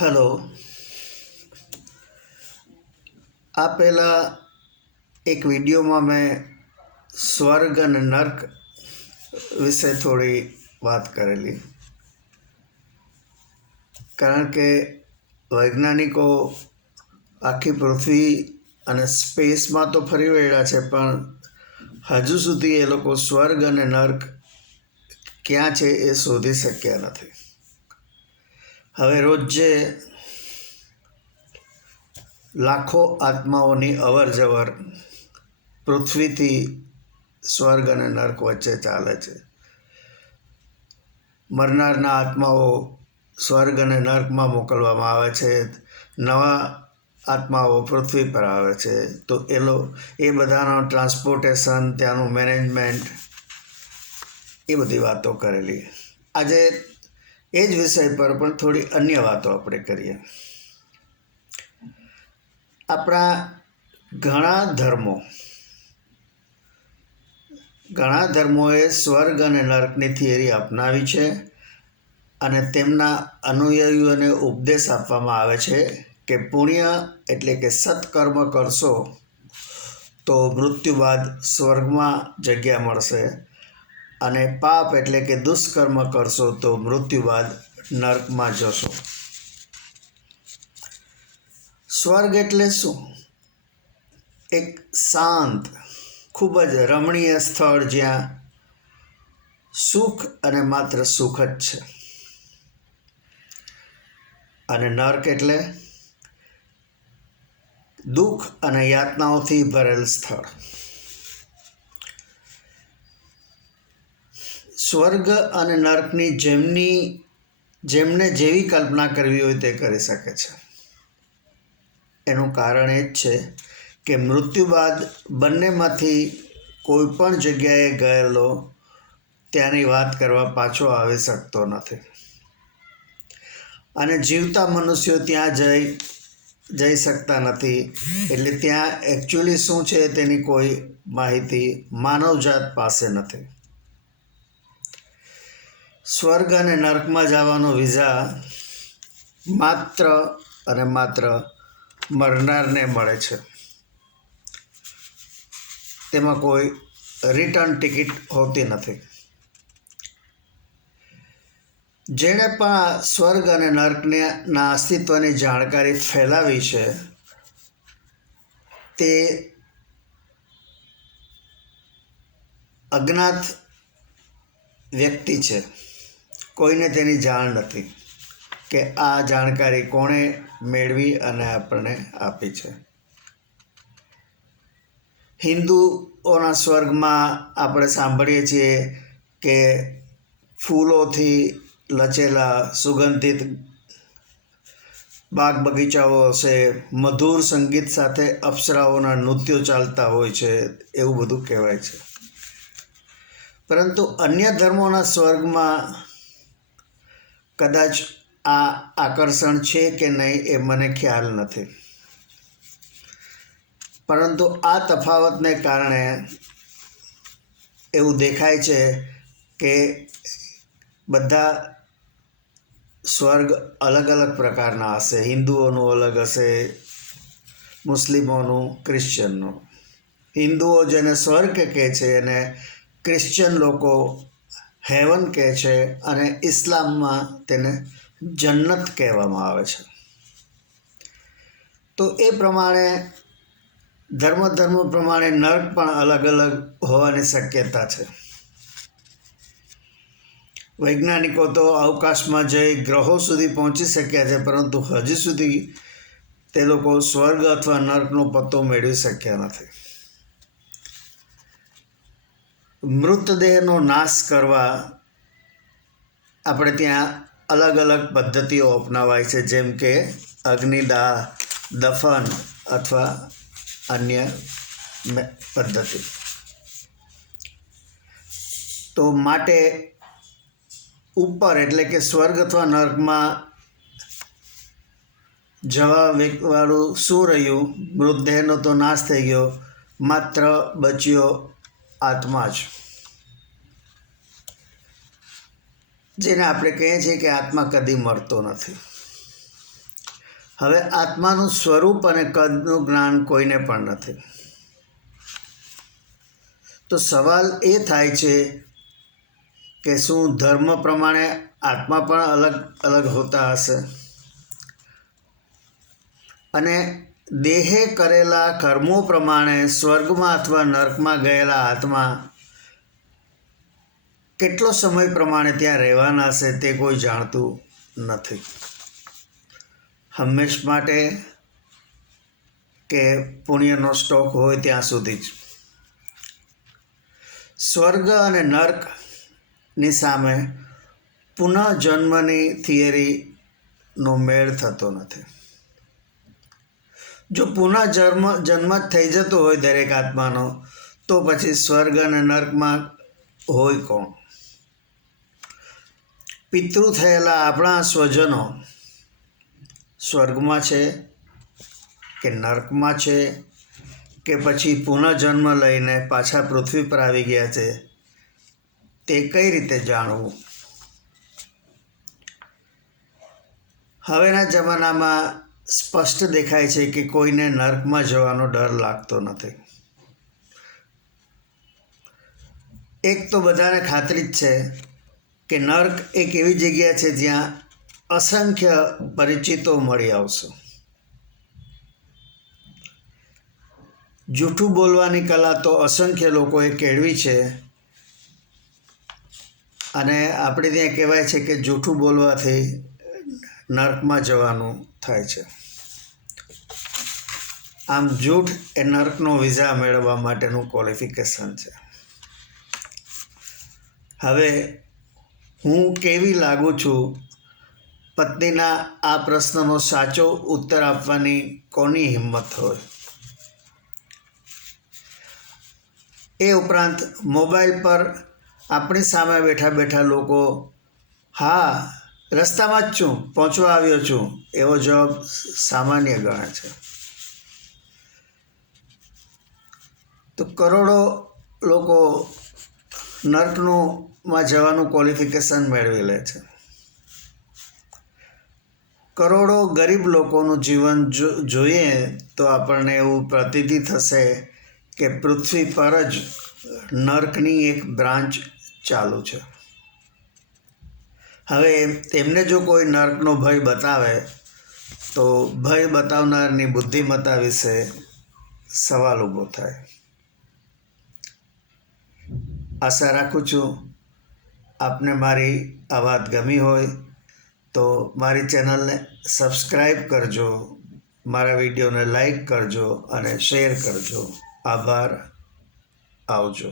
Hello. આ પહેલાં એક વિડીયોમાં મેં સ્વર્ગ અને નર્ક વિશે થોડી વાત કરેલી. કારણ કે વૈજ્ઞાનિકો આખી પૃથ્વી અને સ્પેસમાં તો ફરી વળ્યા છે, પણ હજુ સુધી એ લોકો સ્વર્ગ અને નર્ક ક્યાં છે એ શોધી શક્યા નથી. હવે રોજે લાખો આત્માઓની અવર જવર પૃથ્વીથી સ્વર્ગ અને નર્ક વચ્ચે ચાલે છે. મરનારના આત્માઓ સ્વર્ગ અને નર્કમાં મોકલવામાં આવે છે. નવા આત્માઓ પૃથ્વી પર આવે છે. તો એ લો, એ બધાનો ટ્રાન્સપોર્ટેશન, ત્યાંનું મેનેજમેન્ટ, એ બધી વાતો કરેલી. આજે એ જ વિષય પર પણ થોડી અન્ય વાતો આપણે કરીએ. આપણા ઘણા ધર્મો, ઘણા ધર્મોએ સ્વર્ગ અને નર્કની થિયરી અપનાવી છે અને તેમના અનુયાયીઓને ઉપદેશ આપવામાં આવે છે કે પુણ્ય એટલે કે સત્કર્મ કરશો તો મૃત્યુ બાદ સ્વર્ગમાં જગ્યા મળશે. અને પાપ એટલે કે દુષ્કર્મ કરશો તો મૃત્યુ બાદ નર્કમાં જશો. સ્વર્ગ એટલે શું? એક શાંત, ખૂબ જ રમણીય સ્થળ જ્યાં સુખ અને માત્ર સુખ જ છે. અને નર્ક એટલે દુઃખ અને યાતનાઓથી ભરેલ સ્થળ. સ્વર્ગ અને નર્કની જેમની, જેમને જેવી કલ્પના કરવી હોય તે કરી શકે છે. એનું કારણ એ જ છે કે મૃત્યુ બાદ બંનેમાંથી કોઈ પણ જગ્યાએ ગયેલો ત્યાંની વાત કરવા પાછો આવી શકતો નથી. અને જીવતા મનુષ્યો ત્યાં જઈ જઈ શકતા નથી. એટલે ત્યાં એકચ્યુઅલી શું છે તેની કોઈ માહિતી માનવજાત પાસે નથી. સ્વર્ગ અને નર્કમાં જવાનો વિઝા માત્ર અને માત્ર મરનારને મળે છે. તેમાં કોઈ રિટર્ન ટિકિટ હોતી નથી. જેણે પણ સ્વર્ગ અને નર્કને ના અસ્તિત્વની જાણકારી ફેલાવી છે, તે અજ્ઞાત વ્યક્તિ છે. કોઈને તેની જાણ નથી કે આ જાણકારી કોણે મેળવી અને આપણને આપી છે. હિન્દુઓના સ્વર્ગમાં આપણે સાંભળીએ છીએ કે ફૂલોથી લચેલા સુગંધિત બાગ બગીચાઓ હશે મધુર સંગીત સાથે અપ્સરાઓના નૃત્યો ચાલતા હોય છે એવું બધું કહેવાય છે. પરંતુ અન્ય ધર્મોના સ્વર્ગમાં કદાચ આ આકર્ષણ છે કે નહીં એ મને ખ્યાલ નથી. પરંતુ આ તફાવતને કારણે એવું દેખાય છે કે બધા સ્વર્ગ અલગ અલગ પ્રકારના હશે. હિન્દુઓનું અલગ હશે, મુસ્લિમોનું, ક્રિશ્ચનનું. હિન્દુઓ જેને સ્વર્ગ કહે છે એને ક્રિશ્ચન લોકો હેવન કહે છે અને ઇસ્લામમાં તેને જન્નત કહેવામાં આવે છે. તો એ પ્રમાણે ધર્મ ધર્મ પ્રમાણે નર્ક પણ અલગ અલગ હોવાની શક્યતા છે. વૈજ્ઞાનિકો તો અવકાશમાં જઈ ગ્રહો સુધી પહોંચી શક્યા છે, પરંતુ હજી સુધી તે લોકો સ્વર્ગ અથવા નર્કનો પત્તો મેળવી શક્યા નથી. મૃતદેહનો નાશ કરવા આપણે ત્યાં અલગ અલગ પદ્ધતિઓ અપનાવાય છે, જેમ કે અગ્નિદાહ, દફન અથવા અન્ય પદ્ધતિ. તો માટે ઉપર એટલે કે સ્વર્ગ અથવા નર્કમાં જવા વાળું શું રહ્યું? મૃતદેહનો તો નાશ થઈ ગયો, માત્ર બચ્યો આત્મા જ. જેને આપણે કહીએ છીએ કે આત્મા કદી મરતો નથી. હવે આત્માનું સ્વરૂપ અને કદનું જ્ઞાન કોઈને પણ નથી. તો સવાલ એ થાય છે કે શું ધર્મ પ્રમાણે આત્મા પણ અલગ અલગ હોતા હશે? અને દેહે કરેલા કર્મો પ્રમાણે સ્વર્ગમાં અથવા નર્કમાં ગયેલા આત્મા કેટલો સમય પ્રમાણે ત્યાં રહેવાના હશે તે કોઈ જાણતું નથી. હંમેશ માટે કે પુણ્યનો સ્ટોક હોય ત્યાં સુધી જ. સ્વર્ગ અને નર્કની સામે પુનઃજન્મની થિયરીનો મેળ થતો નથી. જો પુનઃજન્મ જન્મ જ થઈ જતો હોય દરેક આત્માનો, તો પછી સ્વર્ગ અને નર્કમાં હોય કોણ? પિતૃ થયેલા આપણા સ્વજનો સ્વર્ગમાં છે કે નર્કમાં છે કે પછી પુનઃજન્મ લઈને પાછા પૃથ્વી પર આવી ગયા છે, તે કઈ રીતે જાણવું? હવેના જમાનામાં સ્પષ્ટ દેખાય છે કે કોઈને નર્કમાં જવાનો ડર લાગતો નથી. એક તો બધાને ખાતરી જ છે કે નર્ક એક એવી જગ્યા છે જ્યાં અસંખ્ય પરિચિતો મળી આવશે. જૂઠું બોલવાની કલા તો અસંખ્ય લોકોએ કેળવી છે અને આપણે ત્યાં કહેવાય છે કે જૂઠું બોલવાથી નર્કમાં જવાનું થાય છે. આમ જૂઠ એ નર્કનો વિઝા મેળવવા માટેનું ક્વોલિફિકેશન છે. હવે હું કેવી લાગુ છું? પત્નીના આ પ્રશ્નનો સાચો ઉત્તર આપવાની કોની હિંમત હોય? એ ઉપરાંત મોબાઈલ પર આપણી સામે બેઠા બેઠા લોકો, હા રસ્તામાં જ છું, પહોંચવા આવ્યો છું. એવો જવાબ સામાન્ય ગણે છે. તો કરોડો લોકો નર્કનું માં જવાનું ક્વોલિફિકેશન મેળવી લે છે. કરોડો ગરીબ લોકોનું જીવન જોઈએ તો આપણને એવું પ્રતીતિ થશે કે પૃથ્વી પર જ નર્કની એક બ્રાન્ચ ચાલુ છે. હવે તેમને જો કોઈ નર્કનો ભય બતાવે, તો ભય બતાવનારની બુદ્ધિમત્તા વિશે સવાલ ઊભો થાય. આશા રાખું છું આપને મારી આ વાત ગમી હોય તો મારી ચેનલને સબસ્ક્રાઈબ કરજો, મારા વિડીયોને લાઈક કરજો અને શેર કરજો. આભાર. આવજો.